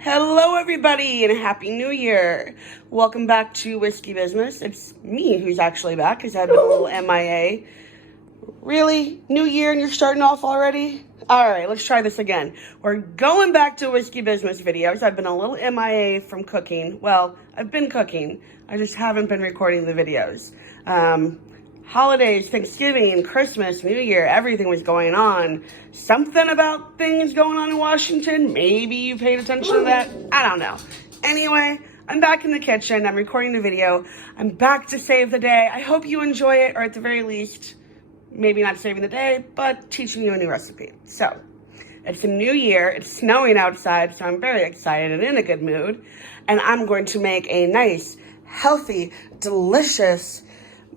Hello everybody and Happy New Year. Welcome back to Whiskey Business. It's me who's actually back because I've been a little MIA. Really? New Year and you're starting off already? Alright, let's try this again. We're going back to Whiskey Business videos. I've been a little MIA from cooking. Well, I've been cooking. I just haven't been recording the videos. Holidays, Thanksgiving, Christmas, New Year, everything was going on. Something about things going on in Washington. Maybe you paid attention to that. I don't know. Anyway, I'm back in the kitchen. I'm recording the video. I'm back to save the day. I hope you enjoy it, or at the very least, maybe not saving the day, but teaching you a new recipe. So, it's a new year. It's snowing outside, so I'm very excited and in a good mood. And I'm going to make a nice, healthy, delicious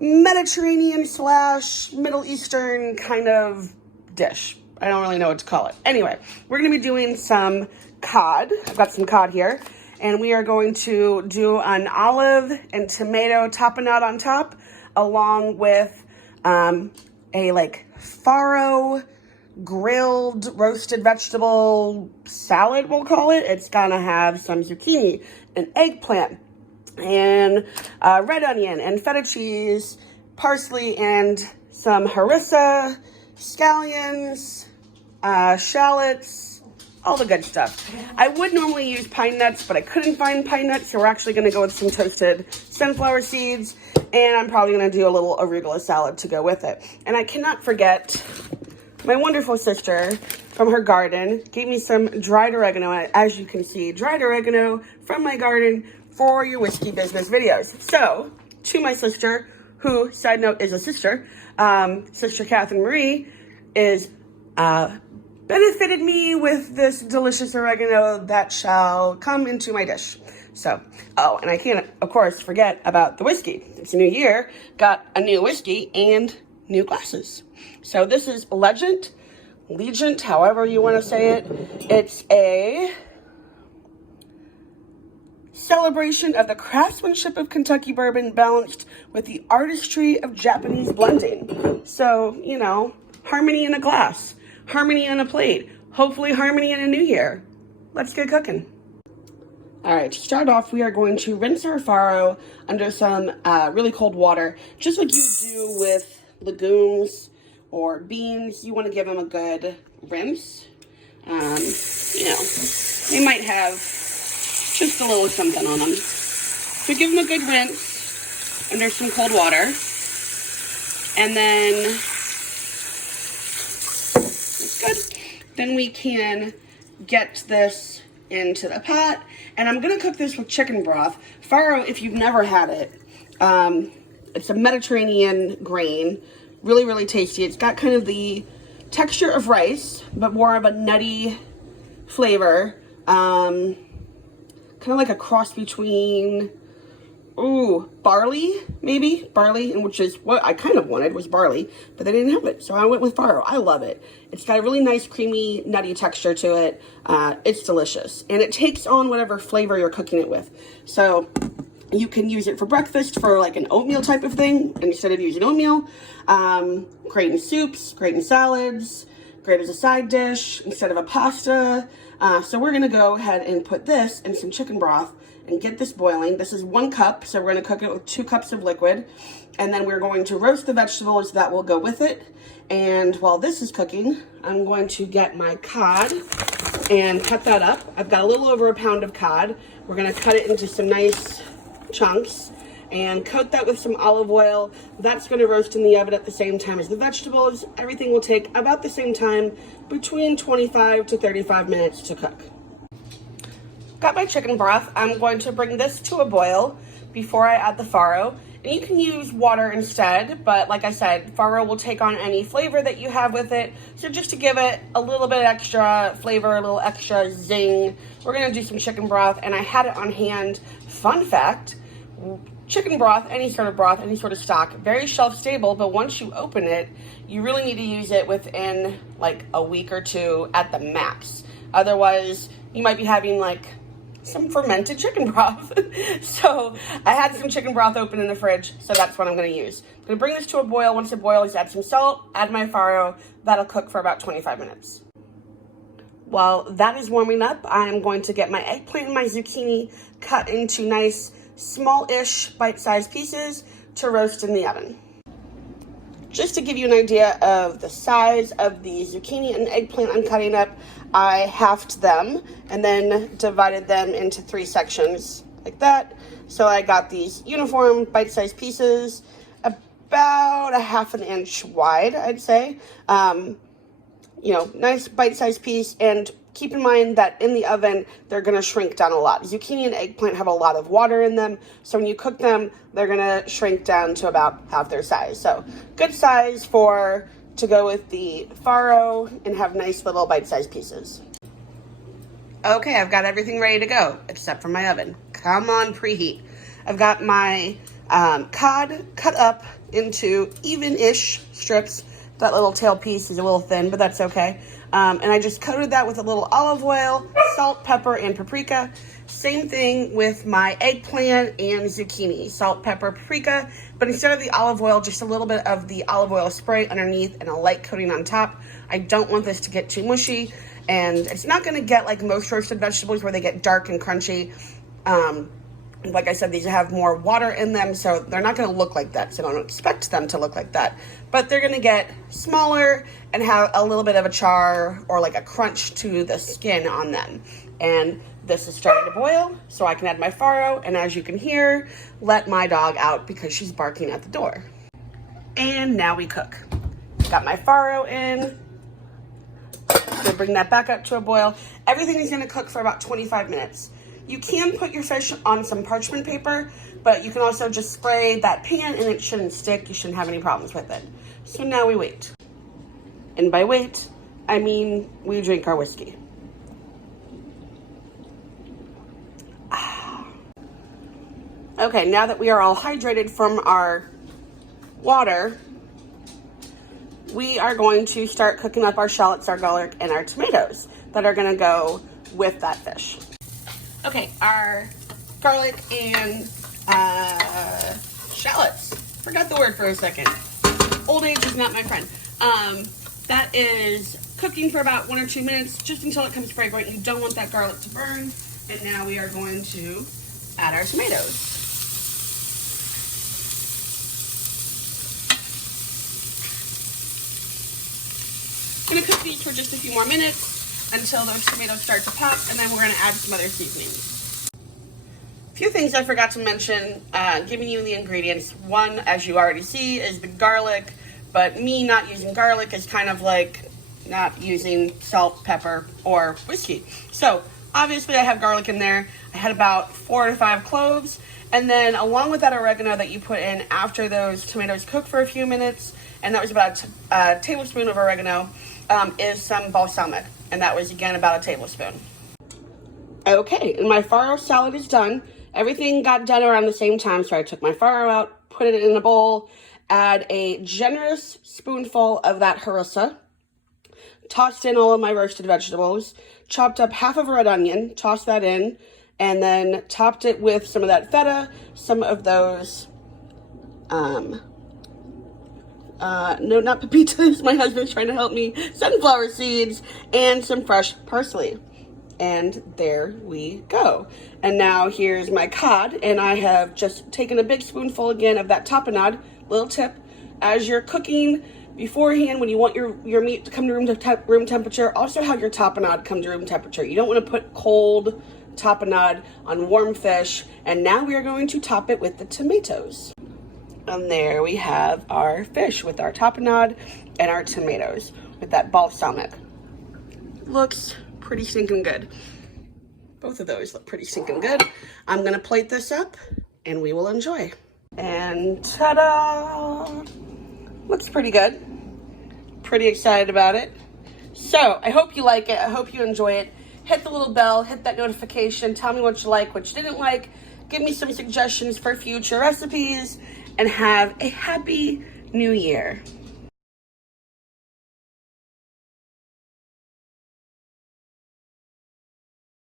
Mediterranean / Middle Eastern kind of dish. I don't really know what to call it. Anyway, we're going to be doing some cod. I've got some cod here. And we are going to do an olive and tomato tapenade on top, along with a farro grilled roasted vegetable salad, we'll call it. It's going to have some zucchini and eggplant and red onion and feta cheese, parsley, and some harissa, scallions, shallots, all the good stuff. I would normally use pine nuts, but I couldn't find pine nuts, so we're actually going to go with some toasted sunflower seeds, and I'm probably going to do a little arugula salad to go with it. And I cannot forget my wonderful sister from her garden gave me some dried oregano. As you can see, dried oregano from my garden for your Whiskey Business videos. So, to my sister, who, side note, is a sister, Sister Catherine Marie, is benefited me with this delicious oregano that shall come into my dish. So, oh, and I can't, of course, forget about the whiskey. It's a new year, got a new whiskey and new glasses. So this is Legend, however you want to say it. It's a celebration of the craftsmanship of Kentucky bourbon balanced with the artistry of Japanese blending. So, you know, harmony in a glass, harmony on a plate, hopefully harmony in a new year. Let's get cooking. All right, to start off, we are going to rinse our farro under some really cold water, just like you do with legumes or beans. You want to give them a good rinse. You know, they might have just a little something on them. So give them a good rinse under some cold water. And then, that's good. Then we can get this into the pot. And I'm going to cook this with chicken broth. Farro, if you've never had it, it's a Mediterranean grain. Really, really tasty. It's got kind of the texture of rice, but more of a nutty flavor. Kind of like a cross between, barley, maybe. Barley, and which is what I kind of wanted, was barley, but they didn't have it, so I went with farro. I love it. It's got a really nice, creamy, nutty texture to it. It's delicious, and it takes on whatever flavor you're cooking it with. So you can use it for breakfast, for like an oatmeal type of thing, instead of using oatmeal. Great in soups, great in salads, great as a side dish, instead of a pasta. So we're going to go ahead and put this in some chicken broth and get this boiling. This is 1 cup, so we're going to cook it with 2 cups of liquid. And then we're going to roast the vegetables that will go with it. And while this is cooking, I'm going to get my cod and cut that up. I've got a little over a pound of cod. We're going to cut it into some nice chunks and coat that with some olive oil. That's going to roast in the oven at the same time as the vegetables. Everything will take about the same time, between 25 to 35 minutes to cook. Got my chicken broth. I'm going to bring this to a boil before I add the farro. And you can use water instead, but like I said, farro will take on any flavor that you have with it. So just to give it a little bit extra flavor, a little extra zing, we're going to do some chicken broth, and I had it on hand. Fun fact, chicken broth, any sort of stock, very shelf stable, but once you open it, you really need to use it within like a week or 2 at the max. Otherwise, you might be having like some fermented chicken broth. So I had some chicken broth open in the fridge, so that's what I'm going to use. I'm going to bring this to a boil. Once it boils, add some salt, add my farro. That'll cook for about 25 minutes. while that is warming up, I'm going to get my eggplant and my zucchini cut into nice, small-ish, bite-sized pieces to roast in the oven. Just to give you an idea of the size of the zucchini and eggplant I'm cutting up, I halved them and then divided them into 3 sections like that. So I got these uniform bite-sized pieces, about a ½ inch wide, I'd say. You know, nice bite-sized piece, and keep in mind that in the oven, they're gonna shrink down a lot. Zucchini and eggplant have a lot of water in them, so when you cook them, they're gonna shrink down to about half their size. So good size to go with the farro and have nice little bite-sized pieces. Okay, I've got everything ready to go, except for my oven. Come on, preheat. I've got my cod cut up into even-ish strips. That little tail piece is a little thin, but that's okay. And I just coated that with a little olive oil, salt, pepper, and paprika. Same thing with my eggplant and zucchini. Salt, pepper, paprika, but instead of the olive oil, just a little bit of the olive oil spray underneath and a light coating on top. I don't want this to get too mushy, and it's not gonna get like most roasted vegetables where they get dark and crunchy. Like I said, these have more water in them, so they're not going to look like that. So I don't expect them to look like that. But they're going to get smaller and have a little bit of a char or like a crunch to the skin on them. And this is starting to boil, so I can add my farro. And as you can hear, let my dog out because she's barking at the door. And now we cook. Got my farro in. Gonna bring that back up to a boil. Everything is going to cook for about 25 minutes. You can put your fish on some parchment paper, but you can also just spray that pan and it shouldn't stick. You shouldn't have any problems with it. So now we wait. And by wait, I mean we drink our whiskey. Okay, now that we are all hydrated from our water, we are going to start cooking up our shallots, our garlic, and our tomatoes that are gonna go with that fish. Okay, our garlic and shallots. Forgot the word for a second. Old age is not my friend. That is cooking for about 1 or 2 minutes, just until it comes fragrant. You don't want that garlic to burn. And now we are going to add our tomatoes. I'm gonna cook these for just a few more minutes until those tomatoes start to pop, and then we're going to add some other seasonings. A few things I forgot to mention, giving you the ingredients. One, as you already see, is the garlic, but me not using garlic is kind of like not using salt, pepper, or whiskey. So, obviously I have garlic in there. I had about 4 to 5 cloves, and then along with that oregano that you put in after those tomatoes cook for a few minutes, and that was about a tablespoon of oregano, is some balsamic. And that was, again, about a tablespoon. Okay, and my farro salad is done. Everything got done around the same time, so I took my farro out, put it in a bowl, add a generous spoonful of that harissa, tossed in all of my roasted vegetables, chopped up half of a red onion, tossed that in, and then topped it with some of that feta, some of those, no, not pepitas, my husband's trying to help me, sunflower seeds, and some fresh parsley. And there we go. And now here's my cod, and I have just taken a big spoonful again of that tapenade. Little tip, as you're cooking beforehand, when you want your meat to come to room temperature, also have your tapenade come to room temperature. You don't want to put cold tapenade on warm fish. And now we are going to top it with the tomatoes. And there we have our fish with our tapenade and our tomatoes with that balsamic. Looks pretty stinking good. Both of those look pretty stinking good. I'm gonna plate this up and we will enjoy. And ta-da! Looks pretty good. Pretty excited about it. So I hope you like it. I hope you enjoy it. Hit the little bell, hit that notification. Tell me what you like, what you didn't like. Give me some suggestions for future recipes. And have a happy new year.